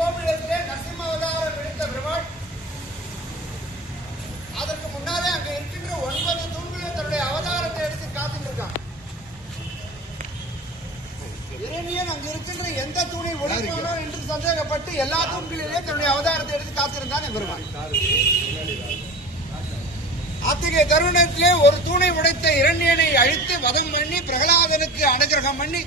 கோவிலிலே நரசிம்ம அவதாரம் எடுத்த பெருமாள் அதற்கு முன்னாலே அங்க இருக்கின்ற 9 தூண்களில் தன்னுடைய அவதாரத்தை எடுத்து காத்துருக்கான். இரணியன் அங்கு இருக்கின்ற எந்த தூணை உடைக்கணும் என்று சந்தேகப்பட்டு எல்லா தூண்களிலே தன்னுடைய அவதாரத்தை எடுத்து காத்திருந்தான் பெருமாள். அத்தகைய தருணத்திலே ஒரு தூணை உடைத்த இரணியனை அழித்து வதம் பண்ணி பிரகலாதனுக்கு அனுகிரகம் பண்ணி